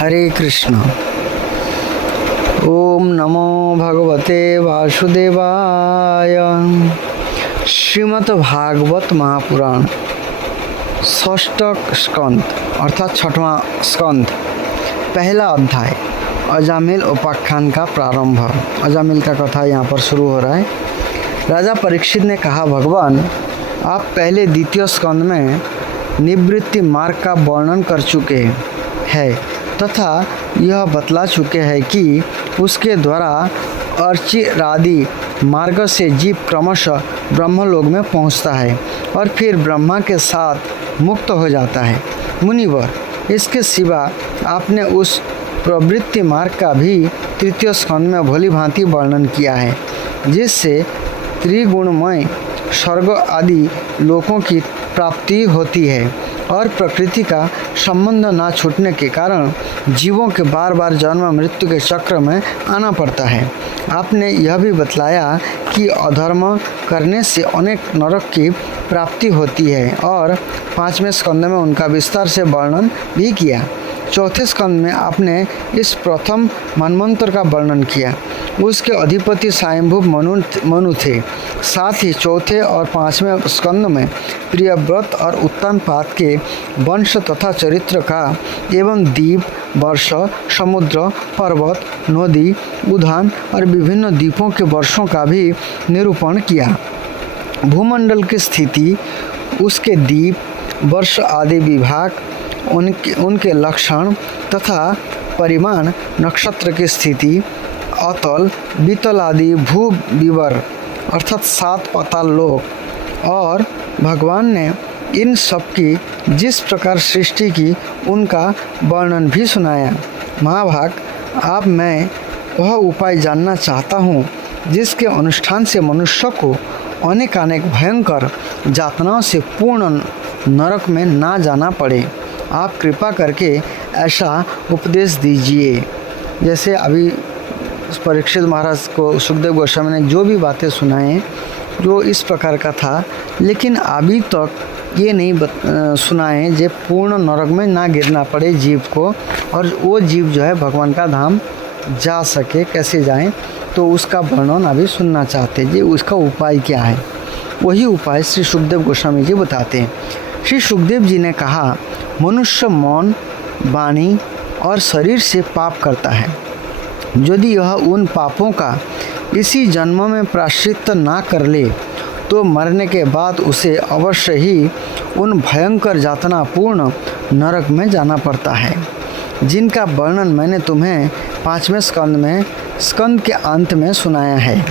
हरे कृष्ण। ओम नमो भगवते वासुदेवाय। श्रीमद् भागवत महापुराण षष्ठ स्कंद अर्थात छठवां स्कंद, पहला अध्याय अजामिल उपाख्यान का प्रारंभ। अजामिल का कथा यहाँ पर शुरू हो रहा है। राजा परीक्षित ने कहा, भगवान आप पहले द्वितीय स्कंद में निवृत्ति मार्ग का वर्णन कर चुके हैं तथा यह बतला चुके हैं कि उसके द्वारा अर्चिरादि मार्ग से जीव क्रमशः ब्रह्मलोक में पहुंचता है और फिर ब्रह्मा के साथ मुक्त हो जाता है। मुनिवर, इसके सिवा आपने उस प्रवृत्ति मार्ग का भी तृतीय स्कंद में भली भांति वर्णन किया है, जिससे त्रिगुणमय स्वर्ग आदि लोकों की प्राप्ति होती है और प्रकृति का संबंध ना छूटने के कारण जीवों के बार बार जन्म मृत्यु के चक्र में आना पड़ता है। आपने यह भी बतलाया कि अधर्म करने से अनेक नरक की प्राप्ति होती है और पांचवें स्कंद में उनका विस्तार से वर्णन भी किया। चौथे स्कंद में आपने इस प्रथम मनमंत्र का वर्णन किया। उसके अधिपति स्वयंभू मनु थे। साथ ही चौथे और पांचवें स्कंद में प्रियव्रत और उत्तानपाद के वंश तथा चरित्र का एवं द्वीप, वर्ष, समुद्र, पर्वत, नदी, उद्यान और विभिन्न द्वीपों के वर्षों का भी निरूपण किया। भूमंडल की स्थिति, उसके द्वीप, वर्ष आदि विभाग, उनके लक्षण तथा परिमाण, नक्षत्र की स्थिति, अतल वितल आदि भू विवर अर्थात 7 पाताल लोक और भगवान ने इन सब की जिस प्रकार सृष्टि की उनका वर्णन भी सुनाया। महाभाग, आप मैं वह उपाय जानना चाहता हूँ जिसके अनुष्ठान से मनुष्य को अनेक भयंकर यातनाओं से पूर्ण नरक में ना जाना पड़े। आप कृपा करके ऐसा उपदेश दीजिए। जैसे अभी परीक्षित महाराज को सुखदेव गोस्वामी ने जो भी बातें सुनाएं जो इस प्रकार का था, लेकिन अभी तक ये नहीं सुनाएं जो पूर्ण नरक में ना गिरना पड़े जीव को और वो जीव जो है भगवान का धाम जा सके। कैसे जाएं, तो उसका वर्णन अभी सुनना चाहते जी। उसका उपाय क्या है, वही उपाय श्री सुखदेव गोस्वामी जी बताते हैं। श्री सुखदेव जी ने कहा, मनुष्य मौन, वाणी और शरीर से पाप करता है। यदि यह उन पापों का इसी जन्म में प्रायश्चित ना कर ले तो मरने के बाद उसे अवश्य ही उन भयंकर यातनापूर्ण नरक में जाना पड़ता है, जिनका वर्णन मैंने तुम्हें 5वें स्कंद में स्कंद के अंत में सुनाया है।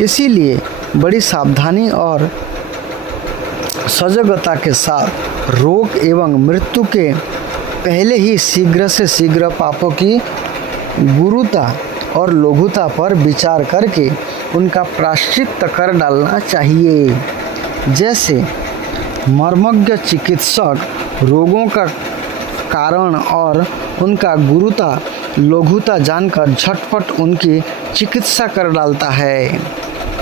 इसीलिए बड़ी सावधानी और सजगता के साथ रोग एवं मृत्यु के पहले ही शीघ्र से शीघ्र पापों की गुरुता और लघुता पर विचार करके उनका प्रायश्चित कर डालना चाहिए। जैसे मर्मज्ञ चिकित्सक रोगों का कारण और उनका गुरुता लघुता जानकर झटपट उनकी चिकित्सा कर डालता है।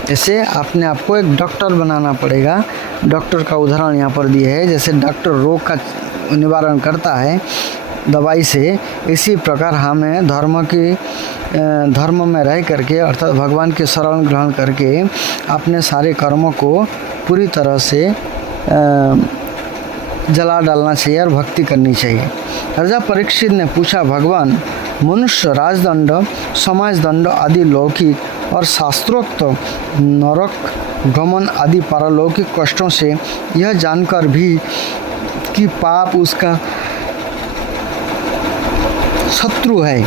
जैसे अपने आप को एक डॉक्टर बनाना पड़ेगा। डॉक्टर का उदाहरण यहाँ पर दिया है। जैसे डॉक्टर रोग का निवारण करता है दवाई से, इसी प्रकार हमें धर्म में रह करके अर्थात भगवान के शरण ग्रहण करके अपने सारे कर्मों को पूरी तरह से जला डालना चाहिए और भक्ति करनी चाहिए। राजा परीक्षित ने पूछा, भगवान मनुष्य राजदंड, समाजदंड आदि लौकिक और शास्त्रोक्त नरक गमन आदि पारलौकिक कष्टों से यह जानकर भी कि पाप उसका शत्रु है,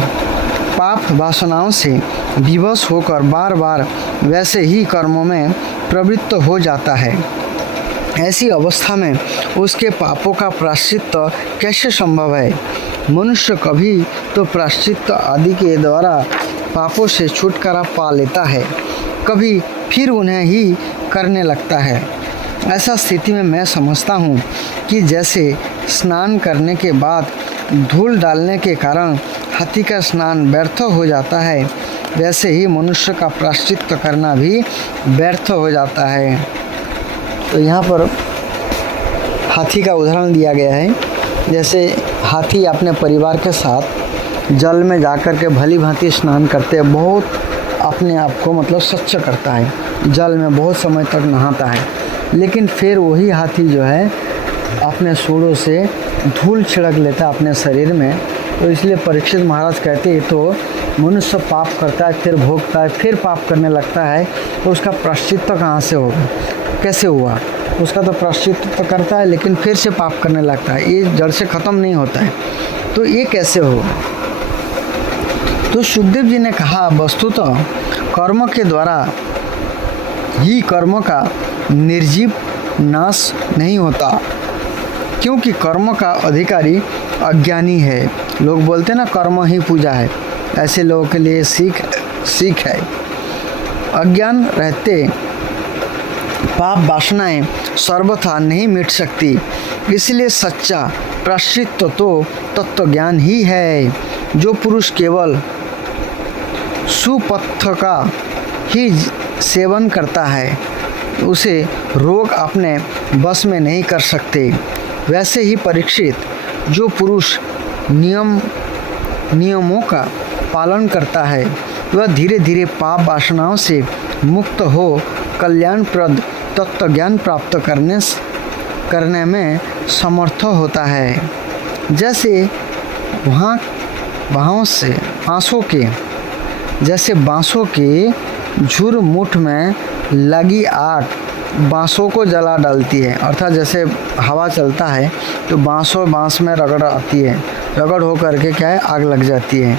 पाप वासनाओं से विवश होकर बार बार वैसे ही कर्मों में प्रवृत्त हो जाता है। ऐसी अवस्था में उसके पापों का प्रायश्चित कैसे संभव है? मनुष्य कभी तो प्रायश्चित आदि के द्वारा पापों से छुटकारा पा लेता है, कभी फिर उन्हें ही करने लगता है। ऐसा स्थिति में मैं समझता हूँ कि जैसे स्नान करने के बाद धूल डालने के कारण हाथी का स्नान व्यर्थ हो जाता है, वैसे ही मनुष्य का प्रायश्चित करना भी व्यर्थ हो जाता है। तो यहाँ पर हाथी का उदाहरण दिया गया है। जैसे हाथी अपने परिवार के साथ जल में जाकर के भली भांति स्नान करते हैं, बहुत अपने आप को मतलब स्वच्छ करता है, जल में बहुत समय तक नहाता है। लेकिन फिर वही हाथी जो है अपने सूंडों से धूल छिड़क लेता है अपने शरीर में। तो इसलिए परीक्षित महाराज कहते हैं तो मनुष्य पाप करता है, फिर भोगता है, फिर पाप करने लगता है, तो उसका प्रायश्चित कहाँ से होगा, कैसे हुआ? उसका तो प्रायश्चित तो करता है लेकिन फिर से पाप करने लगता है, ये जड़ से ख़त्म नहीं होता है, तो ये कैसे होगा? तो सुखदेव जी ने कहा वस्तुतः कर्म के द्वारा ही कर्म का निर्जीव नाश नहीं होता, क्योंकि कर्म का अधिकारी अज्ञानी है। लोग बोलते हैं ना कर्म ही पूजा है, ऐसे लोगों के लिए सीख है। अज्ञान रहते पाप वासनाएं सर्वथा नहीं मिट सकती, इसलिए सच्चा प्रायश्चित तो तत्व ज्ञान ही है। जो पुरुष केवल सुपथ का ही सेवन करता है उसे रोग अपने बस में नहीं कर सकते। वैसे ही परीक्षित, जो पुरुष नियमों का पालन करता है वह धीरे धीरे पाप वासनाओं से मुक्त हो कल्याणप्रद तत्व ज्ञान प्राप्त करने में समर्थ होता है। जैसे बांसों के झुरमुठ में लगी आग बांसों को जला डालती है, अर्थात जैसे हवा चलता है तो बांस में रगड़ आती है, रगड़ हो करके क्या है आग लग जाती है,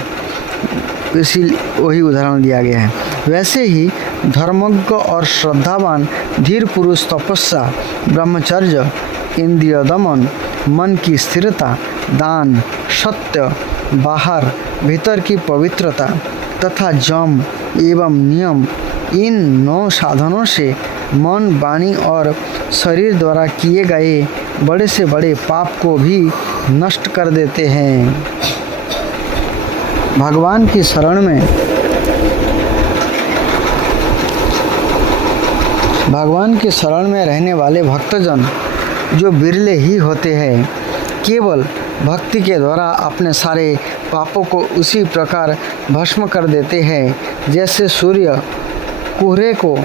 इसी वही उदाहरण दिया गया है। वैसे ही धर्मज्ञ और श्रद्धावान धीर पुरुष तपस्या, ब्रह्मचर्य, इंद्रिय दमन, मन की स्थिरता, दान, सत्य, बाहर भीतर की पवित्रता तथा जम एवं नियम, इन 9 साधनों से मन, वाणी और शरीर द्वारा किए गए बड़े से बड़े पाप को भी नष्ट कर देते हैं। भगवान की शरण में रहने वाले भक्तजन जो बिरले ही होते हैं, केवल भक्ति के द्वारा अपने सारे पापों को उसी प्रकार भस्म कर देते हैं जैसे सूर्य कोहरे को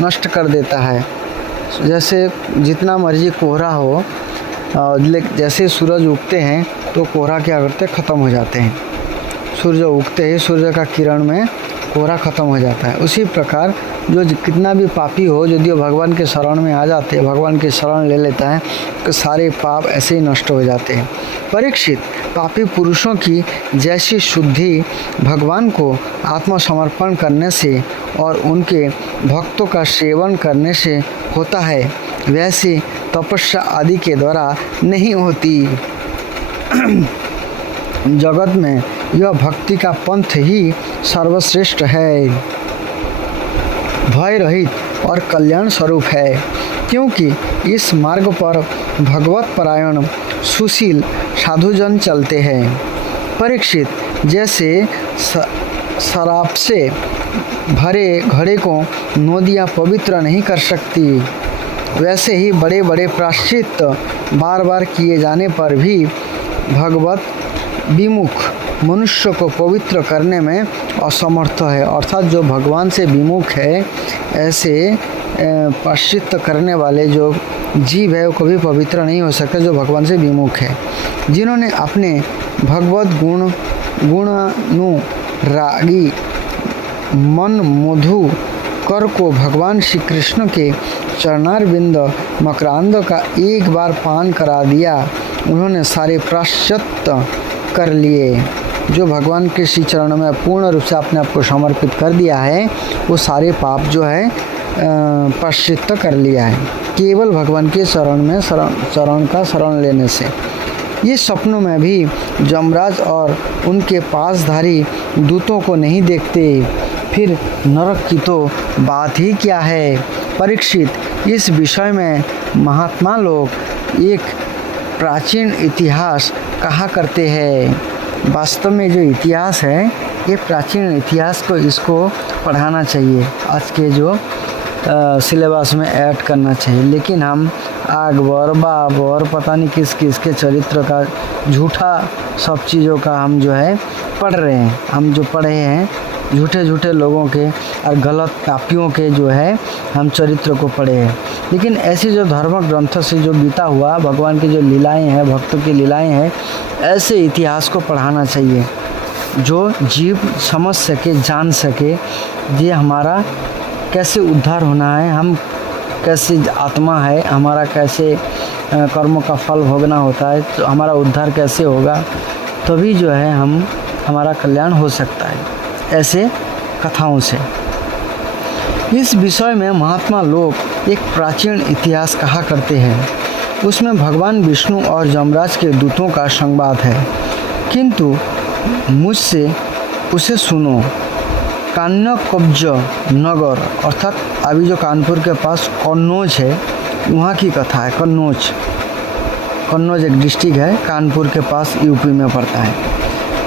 नष्ट कर देता है। जैसे जितना मर्जी कोहरा हो, जैसे सूरज उगते हैं तो कोहरा क्या करते ख़त्म हो जाते हैं, सूर्य उगते ही सूर्य का किरण में कोहरा ख़त्म हो जाता है। उसी प्रकार जो कितना भी पापी हो, यदि भगवान के शरण में आ जाते हैं, भगवान की शरण ले लेता है तो सारे पाप ऐसे ही नष्ट हो जाते हैं। परीक्षित, पापी पुरुषों की जैसी शुद्धि भगवान को आत्मसमर्पण करने से और उनके भक्तों का सेवन करने से होता है, वैसी तपस्या आदि के द्वारा नहीं होती। जगत में यह भक्ति का पंथ ही सर्वश्रेष्ठ है, भय रहित और कल्याण स्वरूप है, क्योंकि इस मार्ग पर भगवत परायण सुशील साधुजन चलते हैं। परीक्षित, जैसे शराब से भरे घड़े को नदियाँ पवित्र नहीं कर सकती, वैसे ही बड़े बड़े प्रायश्चित बार बार किए जाने पर भी भगवत विमुख मनुष्य को पवित्र करने में असमर्थ है। अर्थात जो भगवान से विमुख है, ऐसे प्रायश्चित करने वाले जो जीव है वो कभी पवित्र नहीं हो सकते जो भगवान से विमुख है। जिन्होंने अपने भगवत गुणानुरागी मन मधु कर को भगवान श्री कृष्ण के चरणारविंद मकरांद का एक बार पान करा दिया, उन्होंने सारे प्रायश्चित कर लिए। जो भगवान के श्री चरणों में पूर्ण रूप से अपने आप को समर्पित कर दिया है, वो सारे पाप जो है प्रायश्चित कर लिया है, केवल भगवान के शरण लेने से। ये सपनों में भी जमराज और उनके पासधारी दूतों को नहीं देखते, फिर नरक की तो बात ही क्या है। परीक्षित, इस विषय में महात्मा लोग एक प्राचीन इतिहास कहा करते हैं। वास्तव में जो इतिहास है, ये प्राचीन इतिहास को इसको पढ़ाना चाहिए। आज के जो सिलेबस में ऐड करना चाहिए। लेकिन हम अकबर, बाबर, पता नहीं किस किस के चरित्र का, झूठा सब चीज़ों का हम जो है पढ़ रहे हैं। हम जो पढ़े हैं झूठे झूठे लोगों के और गलत पापियों के जो है हम चरित्र को पढ़े हैं। लेकिन ऐसी जो धर्म ग्रंथों से जो बीता हुआ भगवान की जो लीलाएं हैं, भक्तों की लीलाएं हैं, ऐसे इतिहास को पढ़ाना चाहिए जो जीव समझ सके, जान सके ये हमारा कैसे उद्धार होना है, हम कैसे आत्मा है, हमारा कैसे कर्मों का फल भोगना होता है, तो हमारा उद्धार कैसे होगा, तभी जो है हमारा कल्याण हो सकता है ऐसे कथाओं से। इस विषय में महात्मा लोग एक प्राचीन इतिहास कहा करते हैं। उसमें भगवान विष्णु और यमराज के दूतों का संवाद है, किंतु मुझसे उसे सुनो। कान्यकुब्ज नगर अर्थात अभी जो कानपुर के पास कन्नौज है वहाँ की कथा है। कन्नौज एक डिस्ट्रिक्ट है, कानपुर के पास यूपी में पड़ता है।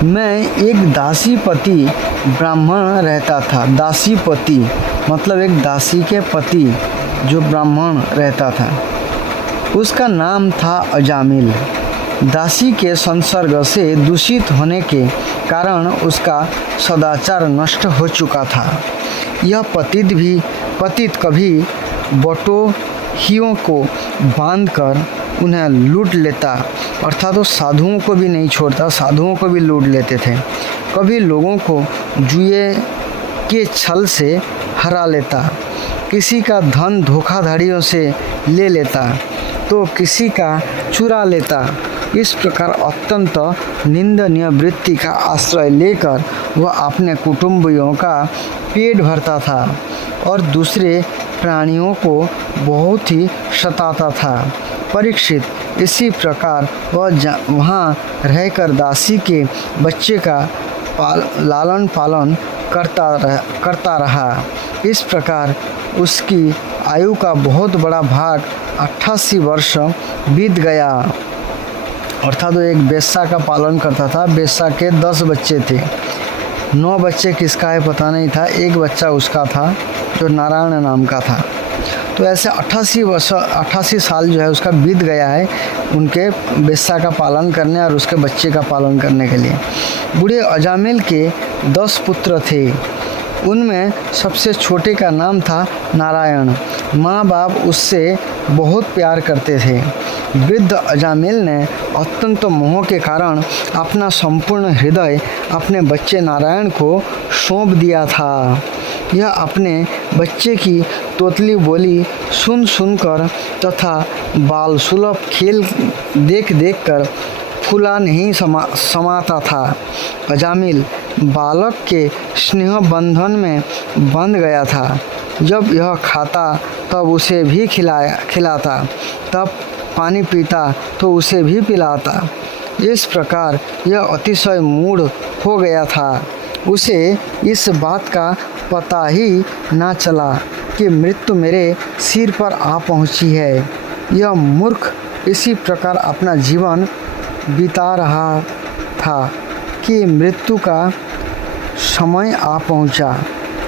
मैं एक दासीपति ब्राह्मण रहता था। दासीपति मतलब एक दासी के पति जो ब्राह्मण रहता था, उसका नाम था अजामिल। दासी के संसर्ग से दूषित होने के कारण उसका सदाचार नष्ट हो चुका था। यह पतित कभी बटोहियों को बांधकर उन्हें लूट लेता, अर्थात वो साधुओं को भी नहीं छोड़ता, साधुओं को भी लूट लेते थे। कभी लोगों को जुए के छल से हरा लेता, किसी का धन धोखाधड़ियों से ले लेता तो किसी का चुरा लेता। इस प्रकार अत्यंत निंदनीय वृत्ति का आश्रय लेकर वह अपने कुटुंबियों का पेट भरता था और दूसरे प्राणियों को बहुत ही सताता था। परीक्षित इसी प्रकार वह वहाँ रहकर दासी के बच्चे का लालन पालन करता रहा। इस प्रकार उसकी आयु का बहुत बड़ा भाग 88 वर्ष बीत गया। अर्थात वो एक वेश्या का पालन करता था। वेश्या के 10 बच्चे थे, 9 बच्चे किसका है पता नहीं था, एक बच्चा उसका था जो नारायण नाम का था। तो ऐसे 88 साल जो है उसका बीत गया है उनके वेश्या का पालन करने और उसके बच्चे का पालन करने के लिए। बूढ़े अजामिल के 10 पुत्र थे। उनमें सबसे छोटे का नाम था नारायण। माँ बाप उससे बहुत प्यार करते थे। वृद्ध अजामिल ने अत्यंत मोह के कारण अपना संपूर्ण हृदय अपने बच्चे नारायण को सौंप दिया था। यह अपने बच्चे की तोतली बोली सुनकर तथा बाल सुलभ खेल देख कर फूला नहीं समाता था। अजामिल बालक के स्नेह बंधन में बंध गया था। जब यह खाता तब उसे भी खिलाता, तब पानी पीता तो उसे भी पिलाता। इस प्रकार यह अतिशय मूढ़ हो गया था। उसे इस बात का पता ही ना चला कि मृत्यु मेरे सिर पर आ पहुंची है। यह मूर्ख इसी प्रकार अपना जीवन बिता रहा था कि मृत्यु का समय आ पहुंचा।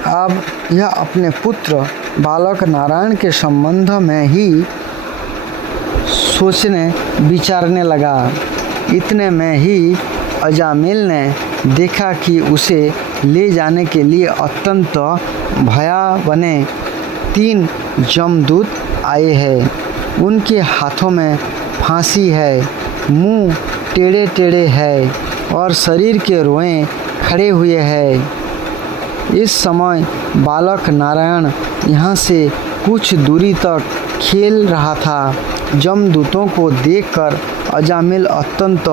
अब यह अपने पुत्र बालक नारायण के संबंध में ही सोचने विचारने लगा। इतने में ही अजामिल ने देखा कि उसे ले जाने के लिए अत्यंत भयावने 3 जमदूत आए हैं। उनके हाथों में फांसी है, मुंह टेढ़े टेढ़े है और शरीर के रोएं खड़े हुए हैं। इस समय बालक नारायण यहाँ से कुछ दूरी तक खेल रहा था। जमदूतों को देखकर अजामिल अत्यंत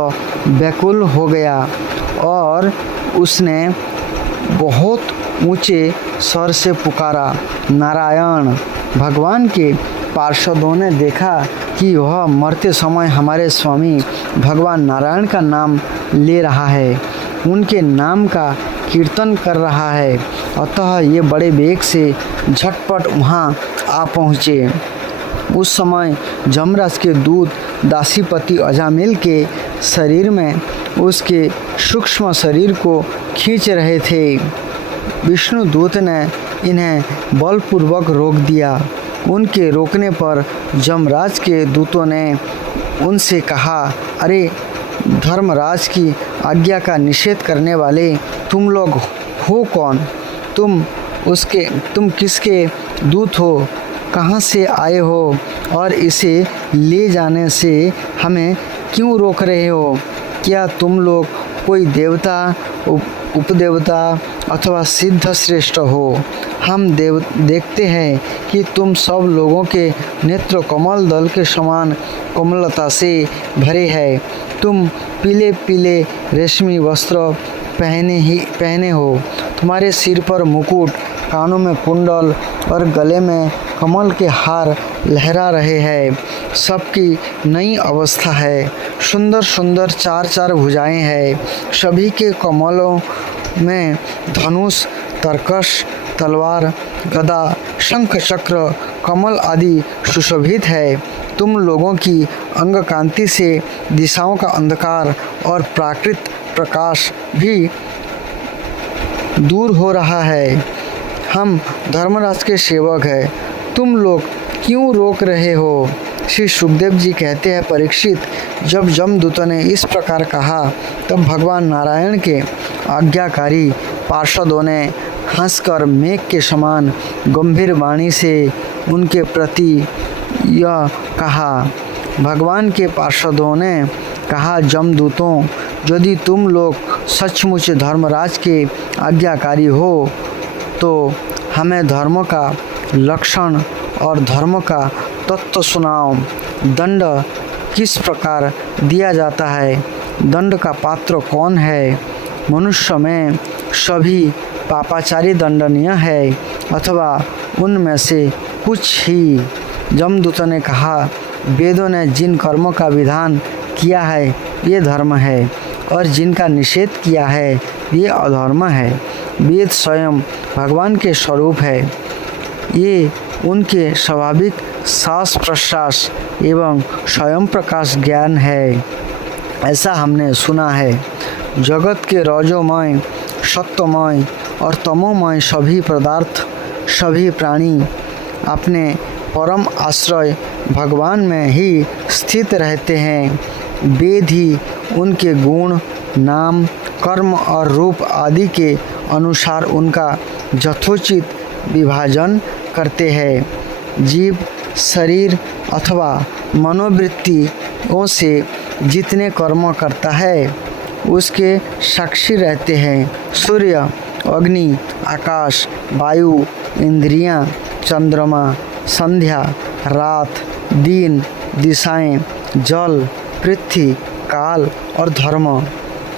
व्याकुल हो गया और उसने बहुत ऊंचे स्वर से पुकारा, नारायण। भगवान के पार्षदों ने देखा कि वह मरते समय हमारे स्वामी भगवान नारायण का नाम ले रहा है, उनके नाम का कीर्तन कर रहा है, अतः ये बड़े वेग से झटपट वहाँ आ पहुँचे। उस समय यमराज के दूत दासीपति अजामिल के शरीर में उसके सूक्ष्म शरीर को खींच रहे थे। विष्णु दूत ने इन्हें बलपूर्वक रोक दिया। उनके रोकने पर यमराज के दूतों ने उनसे कहा, अरे धर्मराज की आज्ञा का निषेध करने वाले तुम लोग हो कौन? तुम किसके दूत हो? कहाँ से आए हो? और इसे ले जाने से हमें क्यों रोक रहे हो? क्या तुम लोग कोई देवता, उपदेवता अथवा सिद्ध श्रेष्ठ हो? हम देखते हैं कि तुम सब लोगों के नेत्र कमल दल के समान कोमलता से भरे हैं। तुम पीले पीले रेशमी वस्त्र पहने हो। तुम्हारे सिर पर मुकुट, कानों में कुंडल और गले में कमल के हार लहरा रहे हैं। सबकी नई अवस्था है। सुंदर सुंदर चार चार भुजाएं हैं। सभी के कमलों में धनुष, तरकश, तलवार, गदा, शंख, चक्र, कमल आदि सुशोभित है। तुम लोगों की अंग कांति से दिशाओं का अंधकार और प्राकृत प्रकाश भी दूर हो रहा है। हम धर्मराज के सेवक हैं, तुम लोग क्यों रोक रहे हो? श्री सुखदेव जी कहते हैं, परीक्षित, जब यमदूतों ने इस प्रकार कहा तब भगवान नारायण के आज्ञाकारी पार्षदों ने हंसकर मेघ के समान गंभीर वाणी से उनके प्रति यह कहा। भगवान के पार्षदों ने कहा, यमदूतों, यदि तुम लोग सचमुच धर्मराज के आज्ञाकारी हो तो हमें धर्म का लक्षण और धर्म का तत्व सुनाओ। दंड किस प्रकार दिया जाता है? दंड का पात्र कौन है? मनुष्य में सभी पापाचारी दंडनीय है अथवा उनमें से कुछ ही? यमदूतों ने कहा, वेदों ने जिन कर्मों का विधान किया है ये धर्म है, और जिनका निषेध किया है ये अधर्म है। वेद स्वयं भगवान के स्वरूप है। ये उनके स्वाभाविक सांस प्रश्वास एवं स्वयं प्रकाश ज्ञान है, ऐसा हमने सुना है। जगत के रजोमय, सत्वमय और तमोमय सभी पदार्थ, सभी प्राणी अपने परम आश्रय भगवान में ही स्थित रहते हैं। वेद ही उनके गुण, नाम, कर्म और रूप आदि के अनुसार उनका यथोचित विभाजन करते हैं। जीव शरीर अथवा मनोवृत्तियों से जितने कर्म करता है उसके साक्षी रहते हैं। सूर्य, अग्नि, आकाश, वायु, इंद्रियां, चंद्रमा, संध्या, रात, दिन, दिशाएं, जल, पृथ्वी, काल और धर्म,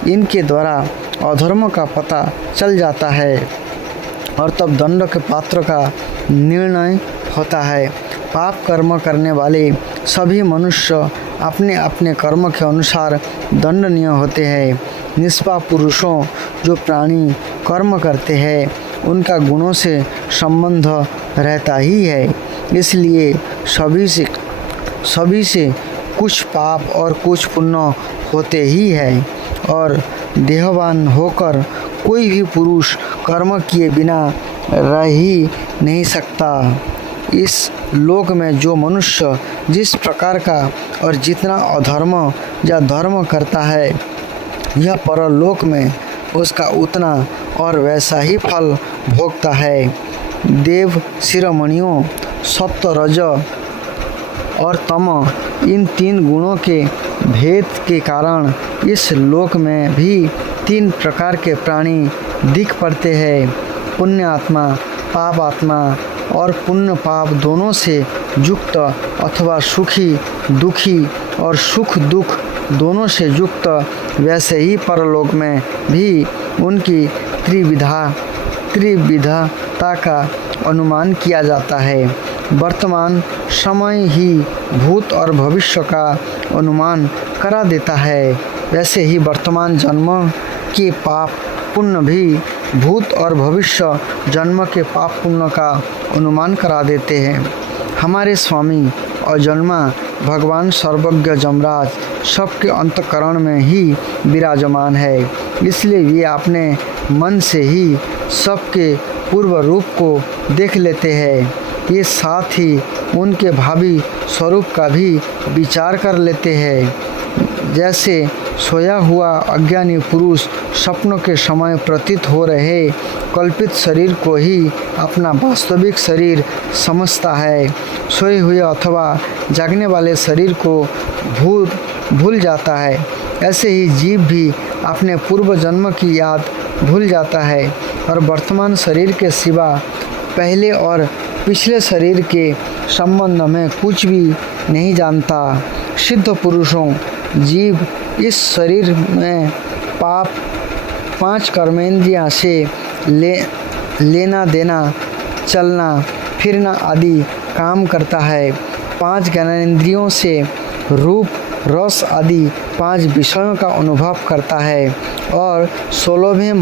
इनके द्वारा अधर्म का पता चल जाता है और तब दंड के पात्र का निर्णय होता है। पाप कर्म करने वाले सभी मनुष्य अपने अपने कर्म के अनुसार दंडनीय होते हैं। निष्पाप पुरुषों जो प्राणी कर्म करते हैं उनका गुणों से संबंध रहता ही है, इसलिए सभी से कुछ पाप और कुछ पुण्य होते ही है। और देहवान होकर कोई भी पुरुष कर्म किए बिना रह ही नहीं सकता। इस लोक में जो मनुष्य जिस प्रकार का और जितना अधर्म या धर्म करता है, यह परलोक में उसका उतना और वैसा ही फल भोगता है। देव शिरोमणियों, सत्व, रज और तम, इन तीन गुणों के भेद के कारण इस लोक में भी तीन प्रकार के प्राणी दिख पड़ते हैं। पुण्य आत्मा, पाप आत्मा और पुण्य पाप दोनों से युक्त अथवा सुखी दुखी और सुख दुख दोनों से युक्त, वैसे ही परलोक में भी उनकी त्रिविधता का अनुमान किया जाता है। वर्तमान समय ही भूत और भविष्य का अनुमान करा देता है, वैसे ही वर्तमान जन्म के पाप पुण्य भी भूत और भविष्य जन्म के पाप पुण्य का अनुमान करा देते हैं। हमारे स्वामी और जन्मा भगवान सर्वज्ञ यमराज सबके अंतःकरण में ही विराजमान है, इसलिए वे अपने मन से ही सबके पूर्व रूप को देख लेते हैं। ये साथ ही उनके भावी स्वरूप का भी विचार कर लेते हैं। जैसे सोया हुआ अज्ञानी पुरुष सपनों के समय प्रतीत हो रहे कल्पित शरीर को ही अपना वास्तविक शरीर समझता है। सोए हुए अथवा जागने वाले शरीर को भूल जाता है। ऐसे ही जीव भी अपने पूर्व जन्म की याद भूल जाता है और वर्तमान शरीर के सिवा पहले और पिछले शरीर के संबंध में कुछ भी नहीं जानता। सिद्ध पुरुषों जीव इस शरीर में पाप 5 कर्मेंद्रियां से लेना देना, चलना फिरना आदि काम करता है। 5 ज्ञानेंद्रियों से रूप रस आदि 5 विषयों का अनुभव करता है और 16वें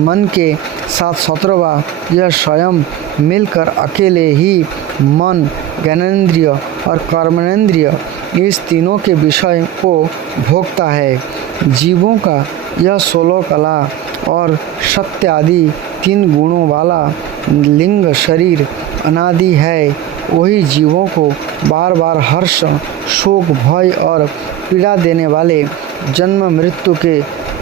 मन के साथ 17वां यह स्वयं मिलकर अकेले ही मन, ज्ञानेंद्रिय और कर्मेंद्रिय इस तीनों के विषय को भोगता है। जीवों का यह 16 कला और सत्य आदि 3 गुणों वाला लिंग शरीर अनादि है। वही जीवों को बार बार हर्ष, शोक, भय और पीड़ा देने वाले जन्म मृत्यु के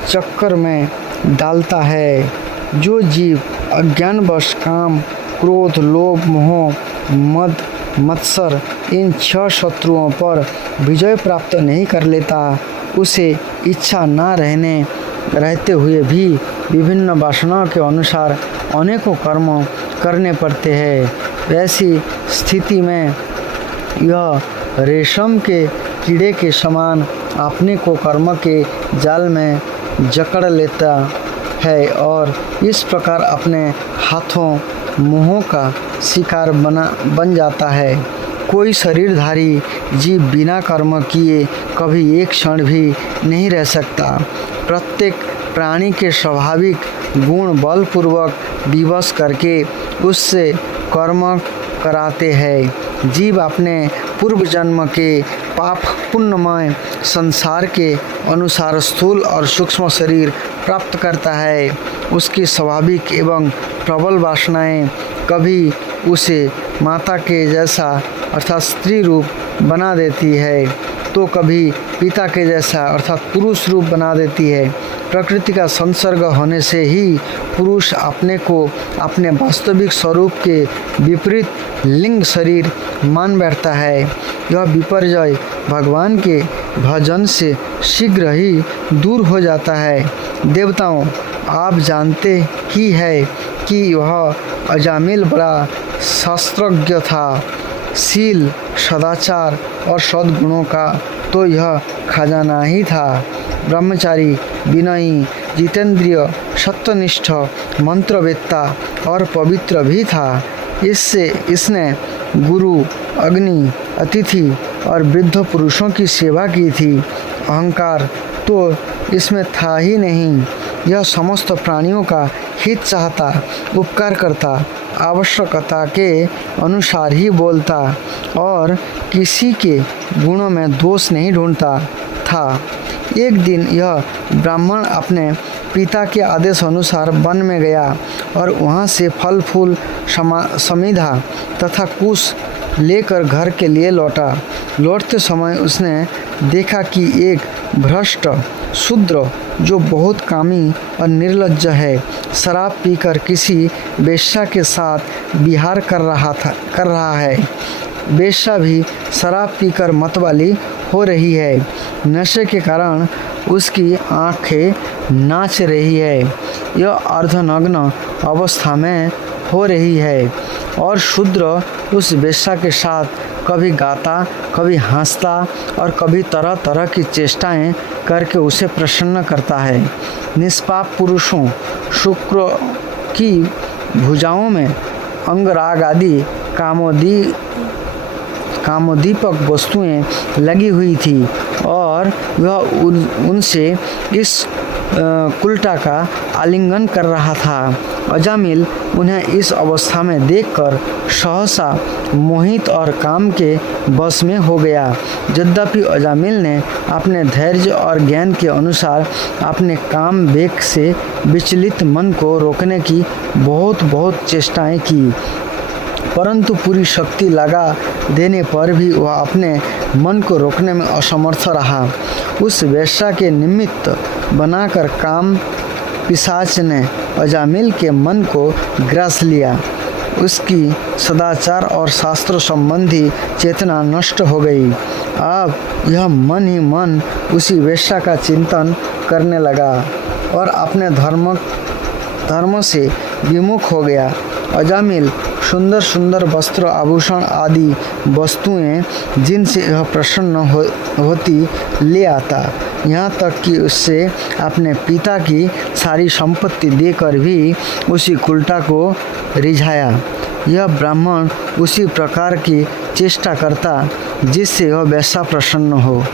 चक्कर में डालता है। जो जीव अज्ञानवश काम, क्रोध, लोभ, मोह, मद, मत्सर इन 6 शत्रुओं पर विजय प्राप्त नहीं कर लेता, उसे इच्छा न रहते हुए भी विभिन्न वासनाओं के अनुसार अनेकों कर्म करने पड़ते हैं। वैसी स्थिति में यह रेशम के कीड़े के समान अपने को कर्म के जाल में जकड़ लेता है और इस प्रकार अपने हाथों मुँहों का शिकार बन जाता है। कोई शरीरधारी जीव बिना कर्म किए कभी एक क्षण भी नहीं रह सकता। प्रत्येक प्राणी के स्वाभाविक गुण बलपूर्वक विवश करके उससे कर्म कराते हैं। जीव अपने पूर्व जन्म के पाप पुण्यमय संसार के अनुसार स्थूल और सूक्ष्म शरीर प्राप्त करता है। उसकी स्वाभाविक एवं प्रबल वासनाएं कभी उसे माता के जैसा अर्थात स्त्री रूप बना देती है तो कभी पिता के जैसा अर्थात पुरुष रूप बना देती है। प्रकृति का संसर्ग होने से ही पुरुष अपने को अपने वास्तविक स्वरूप के विपरीत लिंग शरीर मान बैठता है। यह विपर्जय भगवान के भजन से शीघ्र ही दूर हो जाता है। देवताओं, आप जानते ही है कि वह अजामिल बड़ा शास्त्रज्ञ था। शील, सदाचार और सद्गुणों का तो यह खजाना ही था। ब्रह्मचारी, विनयी, जितेंद्रिय, सत्यनिष्ठ, मंत्रवेत्ता और पवित्र भी था। इसने गुरु, अग्नि, अतिथि और वृद्ध पुरुषों की सेवा की थी। अहंकार तो इसमें था ही नहीं। यह समस्त प्राणियों का हित चाहता, उपकार करता, आवश्यकता के अनुसार ही बोलता और किसी के गुणों में दोष नहीं ढूंढता था। एक दिन यह ब्राह्मण अपने पिता के आदेश अनुसार वन में गया और वहाँ से फल फूल समिधा तथा कुश लेकर घर के लिए लौटा। लौटते समय उसने देखा कि एक भ्रष्ट शूद्र जो बहुत कामी और निर्लज्ज है, शराब पीकर किसी वेश्या के साथ विहार कर रहा है। वेश्या भी शराब पीकर मतवाली हो रही है। नशे के कारण उसकी आंखें नाच रही है। यह अर्धनग्न अवस्था में हो रही है और शूद्र उस वेश्या के साथ कभी गाता, कभी हंसता और कभी तरह तरह की चेष्टाएं करके उसे प्रसन्न करता है। निष्पाप पुरुषों शुक्र की भुजाओं में अंगराग आदि कामोदीपक वस्तुएं लगी हुई थी और वह उनसे इस कुल्टा का आलिंगन कर रहा था। अजामिल उन्हें इस अवस्था में देखकर सहसा मोहित और काम के बस में हो गया। यद्यपि अजामिल ने अपने धैर्य और ज्ञान के अनुसार अपने काम वेग से विचलित मन को रोकने की बहुत चेष्टाएं की, परंतु पूरी शक्ति लगा देने पर भी वह अपने मन को रोकने में असमर्थ रहा। उस वेश्या के निमित्त बनाकर काम पिशाच ने अजामिल के मन को ग्रास लिया। उसकी सदाचार और शास्त्र संबंधी चेतना नष्ट हो गई। अब यह मन ही मन उसी वेश्या का चिंतन करने लगा और अपने धर्म से विमुख हो गया। अजामिल सुंदर सुंदर वस्त्र आभूषण आदि वस्तुएं जिनसे यह प्रसन्न होती ले आता, यहाँ तक कि उससे अपने पिता की सारी संपत्ति देकर भी उसी कुल्टा को रिझाया। यह ब्राह्मण उसी प्रकार की चेष्टा करता जिससे यह वैसा प्रसन्न हो।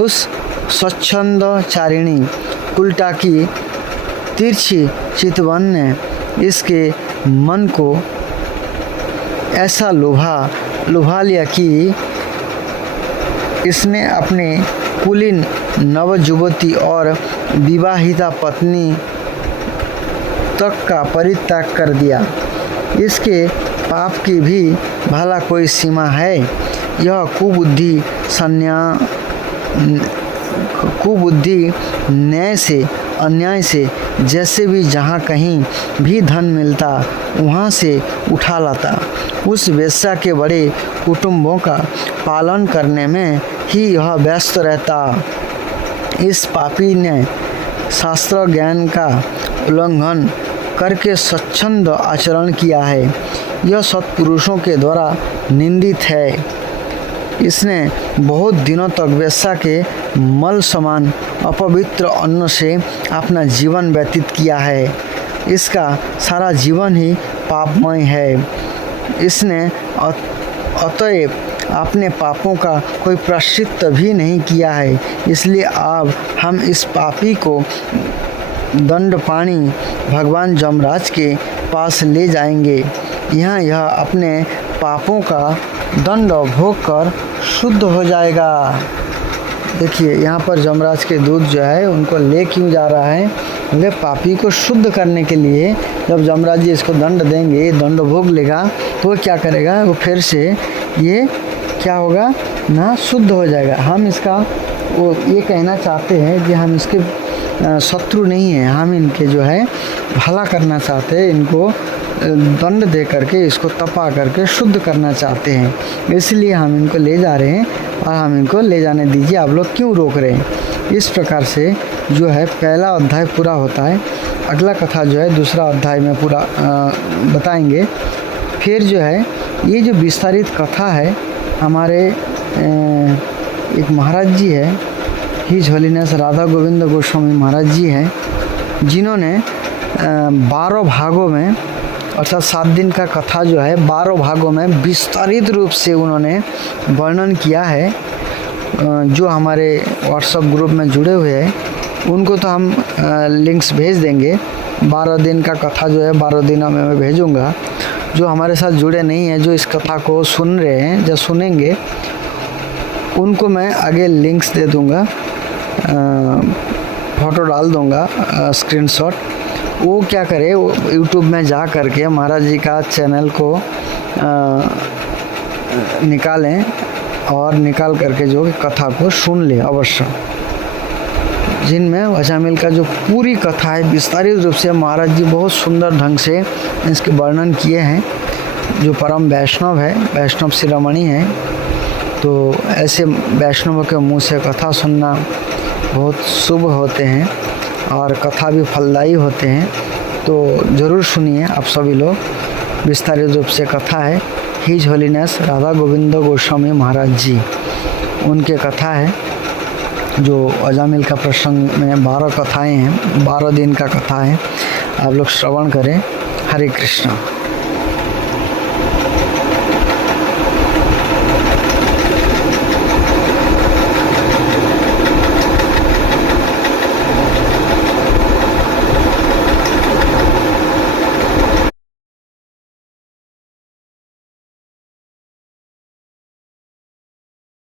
उस स्वच्छंद चारिणी कुल्टा की तिरछी चितवन ने इसके मन को ऐसा लुभा लिया कि इसने अपने कुलीन नवजुवती और विवाहिता पत्नी तक का परित्याग कर दिया। इसके पाप की भी भला कोई सीमा है? यह कुबुद्धि न्याय से अन्याय से जैसे भी जहाँ कहीं भी धन मिलता वहाँ से उठा लाता। उस वेश्या के बड़े कुटुंबों का पालन करने में ही यह व्यस्त रहता। इस पापी ने शास्त्र ज्ञान का उल्लंघन करके स्वच्छंद आचरण किया है। यह सत्पुरुषों के द्वारा निंदित है। इसने बहुत दिनों तक वेश्या के मल समान अपवित्र अन्न से अपना जीवन व्यतीत किया है। इसका सारा जीवन ही पापमय है। इसने अतएव अपने पापों का कोई प्रायश्चित भी नहीं किया है। इसलिए अब हम इस पापी को दंडपाणी भगवान यमराज के पास ले जाएंगे। यहाँ यह अपने पापों का दंड भोग कर शुद्ध हो जाएगा। देखिए यहाँ पर यमराज के दूत जो है उनको ले क्यों जा रहा है? वे पापी को शुद्ध करने के लिए। जब यमराज जी इसको दंड देंगे, दंड भोग लेगा, तो वो क्या करेगा? वो फिर से ये क्या होगा ना, शुद्ध हो जाएगा। हम इसका वो ये कहना चाहते हैं कि हम इसके शत्रु नहीं हैं, हम इनके जो है भला करना चाहते हैं, इनको दंड दे करके इसको तपा करके शुद्ध करना चाहते हैं। इसलिए हम इनको ले जा रहे हैं और हम इनको ले जाने दीजिए, आप लोग क्यों रोक रहे हैं? इस प्रकार से जो है पहला अध्याय पूरा होता है। अगला कथा जो है दूसरा अध्याय में पूरा बताएंगे। फिर जो है ये जो विस्तारित कथा है, हमारे एक महाराज जी है, हिज होलीनेस राधा गोविंद गोस्वामी महाराज जी हैं, जिन्होंने 12 भागों में अर्थात 7 दिन का कथा जो है 12 भागों में विस्तारित रूप से उन्होंने वर्णन किया है। जो हमारे व्हाट्सएप ग्रुप में जुड़े हुए हैं उनको तो हम लिंक्स भेज देंगे। 12 दिन का कथा जो है 12 दिनों में मैं भेजूँगा। जो हमारे साथ जुड़े नहीं हैं, जो इस कथा को सुन रहे हैं, जो सुनेंगे, उनको मैं आगे लिंक्स दे दूँगा, फ़ोटो डाल दूँगा, स्क्रीनशॉट। वो क्या करे, वो यूट्यूब में जा करके महाराज जी का चैनल को निकालें और निकाल करके जो कथा को सुन ले अवश्य। जिनमें अजामिल का जो पूरी कथा है विस्तारित रूप से महाराज जी बहुत सुंदर ढंग से इसके वर्णन किए हैं। जो परम वैष्णव है, वैष्णव शिरोमणि है, तो ऐसे वैष्णवों के मुँह से कथा सुनना बहुत शुभ होते हैं और कथा भी फलदायी होते हैं। तो ज़रूर सुनिए आप सभी लोग। विस्तारित रूप से कथा है हिज होलीनेस राधा गोविंद गोस्वामी महाराज जी, उनके कथा है जो अजामिल का प्रसंग में 12 कथाएं हैं, 12 दिन का कथा है। आप लोग श्रवण करें। हरे कृष्णा।